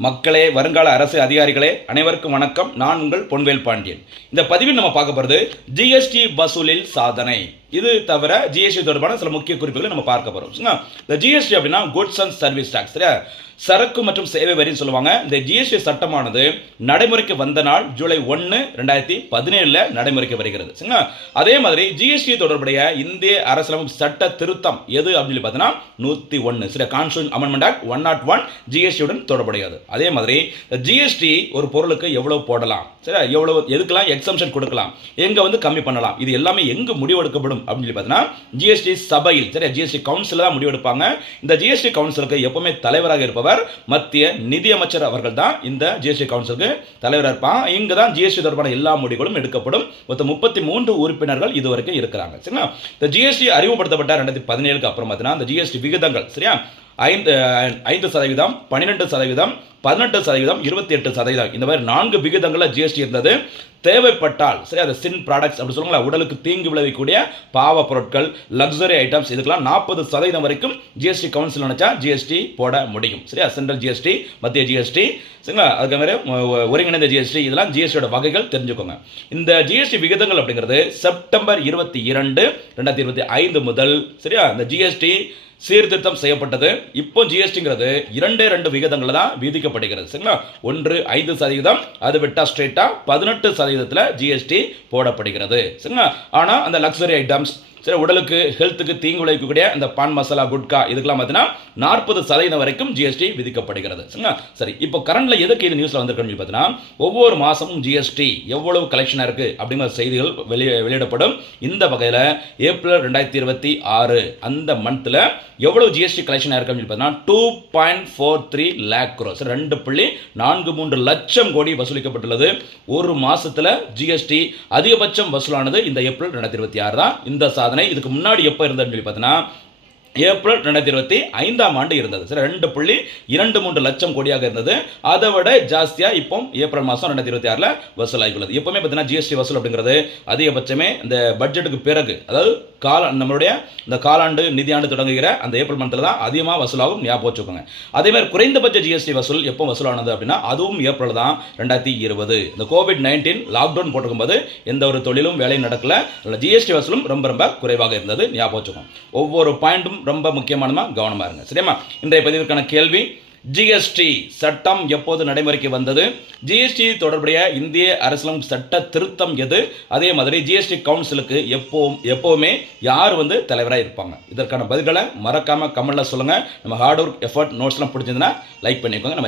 மக்களே, வருங்கால அரசு அதிகாரிகளே, அனைவருக்கும் வணக்கம். நான் உங்கள் பொன்வேல் பாண்டியன். இந்த பதிவில் நம்ம பார்க்க போகிறது ஜிஎஸ்டி வசூலில் சாதனை. இது தவிர ஜிஎஸ்டி தொடர்பான சில முக்கிய குறிப்புகளை நம்ம பார்க்க போறோம். இந்த ஜிஎஸ்டி அப்படின்னா குட்ஸ் அண்ட் சர்வீஸ் டாக்ஸ், சரக்கு மற்றும் சேவை வரின்னு சொல்லுவாங்க. இந்த ஜிஎஸ்டி சட்டமானது நடைமுறைக்கு வந்த நாள் ஜூலை 1, 2017 நடைமுறைக்கு வருகிறது. அதே மாதிரி ஜிஎஸ்டி தொடர்புடைய இந்திய அரசியலமைப்பு சட்ட திருத்தம் எது அப்படின்னு பார்த்தீங்கன்னா 101 சரி, கான்ஸ்டிடியூஷன் அமெண்ட்மெண்ட் ஆக்ட் 101 ஜிஎஸ்டியுடன் தொடர்புடையது. அதே மாதிரி ஜிஎஸ்டி ஒரு பொருளுக்கு எவ்வளவு போடலாம், சரி, எவ்வளவு எதுக்கெல்லாம் எக்ஸம்ஷன் கொடுக்கலாம், எங்க வந்து கம்மி பண்ணலாம், இது எல்லாமே எங்க முடிவெடுக்கப்படும் அப்படின்னு பார்த்தீங்கன்னா ஜிஎஸ்டி சபையில், சரி, ஜிஎஸ்டி கவுன்சில் தான் முடிவெடுப்பாங்க. இந்த ஜிஎஸ்டி கவுன்சிலுக்கு எப்பவுமே தலைவராக இருப்பவர் மத்திய நிதியமைச்சர் அவர்கள் தான் இந்த ஜிஎஸ்டி கவுன்சிலுக்கு தலைவராக இருப்பாங்க. இங்க தான் ஜிஎஸ்டி தொடர்பான எல்லா முடிவுகளும் எடுக்கப்படும். மொத்தம் 33 உறுப்பினர்கள் இதுவரைக்கும் இருக்கிறாங்க. சரிங்களா? இந்த ஜிஎஸ்டி அறிமுகப்படுத்தப்பட்ட 2017 அப்புறம் பார்த்தீங்கன்னா இந்த ஜிஎஸ்டி விகிதங்கள், சரியா, 5%, 12%, 18%, 28%, இந்த மாதிரி 4 விகிதங்களில் ஜிஎஸ்டி இருந்தது. தேவைப்பட்டால், சரி, அது சின் ப்ராடக்ட்ஸ் அப்படி சொல்லுங்களா, உடலுக்கு தீங்கு விளைவிக்கக்கூடிய பாவ பொருட்கள், லக்ஸரி ஐட்டம்ஸ், இதுக்கெல்லாம் 40% வரைக்கும் ஜிஎஸ்டி கவுன்சில் நினைச்சா ஜிஎஸ்டி போட முடியும். சரியா? சென்ட்ரல் ஜிஎஸ்டி, மத்திய ஜிஎஸ்டி, சரிங்களா, அதுக்கு மாதிரி ஒருங்கிணைந்த ஜிஎஸ்டி, இதெல்லாம் ஜிஎஸ்டியோட வகைகள் தெரிஞ்சுக்கோங்க. இந்த ஜிஎஸ்டி விகிதங்கள் அப்படிங்கிறது செப்டம்பர் 22, 2025 முதல், சரியா, இந்த ஜிஎஸ்டி சீர்திருத்தம் செய்யப்பட்டது. இப்போ ஜிஎஸ்டிங்கிறது 2 விகிதங்கள் தான் விதிக்கப்படுகிறது. சரிங்களா? ஒன்று 5%, அது விட்டா ஸ்ட்ரெயிட்டா 18% ஜிஎஸ்டி போடப்படுகிறது. சரிங்களா? ஆனா அந்த லக்ஸரி ஐட்டம்ஸ், சரி, உடலுக்கு ஹெல்த்துக்கு தீங்கு விளைவிக்கக்கூடிய இந்த பான் மசாலா, குட்கா, இதுக்கெல்லாம் பார்த்தீங்கன்னா 40% வரைக்கும் ஜிஎஸ்டி விதிக்கப்படுகிறது. சரி, இப்போ கரண்ட்ல எதுக்கு இது நியூஸ்ல வந்திருக்குன்னு பார்த்தீங்கன்னா, ஒவ்வொரு மாசமும் ஜிஎஸ்டி எவ்வளவு கலெக்ஷன் இருக்கு அப்படிங்கிற செய்திகள் வெளியிடப்படும். இந்த வகையில் ஏப்ரல் 2026 அந்த மந்த்ல எவ்வளவு ஜிஎஸ்டி கலெக்ஷன் இருக்கு அப்படின்னு பார்த்தீங்கன்னா 2.43 lakh crores, 2.43 லட்சம் கோடி வசூலிக்கப்பட்டுள்ளது. ஒரு மாசத்துல ஜிஎஸ்டி அதிகபட்சம் வசூலானது இந்த ஏப்ரல் 2026 தான். இந்த சாதனை இதுக்கு முன்னாடி எப்போ இருந்ததுன்னு சொல்லி பார்த்தீங்கன்னா ஏப்ரல் 2025 இருந்தது. சரி, 2.23 லட்சம் கோடியாக இருந்தது. அதை விட ஜாஸ்தியா இப்போ ஏப்ரல் மாதம் 2026 வசூலாகியுள்ளது. எப்பவுமே பார்த்தீங்கன்னா ஜிஎஸ்டி வசூல் அப்படிங்கிறது அதிகபட்சமே இந்த பட்ஜெட்டுக்கு பிறகு, அதாவது நம்மளுடைய இந்த காலாண்டு நிதியாண்டு தொடங்குகிற அந்த ஏப்ரல் மந்த்ல தான் அதிகமாக வசூலாகும். ஞாபகம் வச்சுக்கோங்க. அதே மாதிரி குறைந்தபட்ச ஜிஎஸ்டி வசூல் எப்போ வசூலானது அப்படின்னா அதுவும் ஏப்ரல் தான் 2020. இந்த கோவிட்-19 லாக்டவுன் போட்டிருக்கும்போது எந்த ஒரு தொழிலும் வேலை நடக்கல. ஜிஎஸ்டி வசூலும் ரொம்ப குறைவாக இருந்தது. ஞாபகம் வச்சுக்கோங்க. ஒவ்வொரு பாயிண்டும் ரொம்ப முக்கியமானமா கவனமா இருங்க. சரியா? இன்றைய பதிவிற்கான கேள்வி, ஜிஎஸ்டி சட்டம் எப்போது நடைமுறைக்கு வந்தது? ஜிஎஸ்டி தொடர்புடைய இந்திய அரசியலமைப்பு சட்ட திருத்தம் எது? அதே மாதிரி ஜிஎஸ்டி கவுன்சிலுக்கு எப்பவுமே யார் வந்து தலைவராக இருப்பாங்க? இதற்கான பதில்களை மறக்காம கமெண்ட்ல சொல்லுங்க. நம்ம ஹார்ட் ஒர்க், எஃபர்ட், நோட்ஸ்லாம் பிடிச்சிருந்தா லைக் பண்ணிக்கோங்க. நம்ம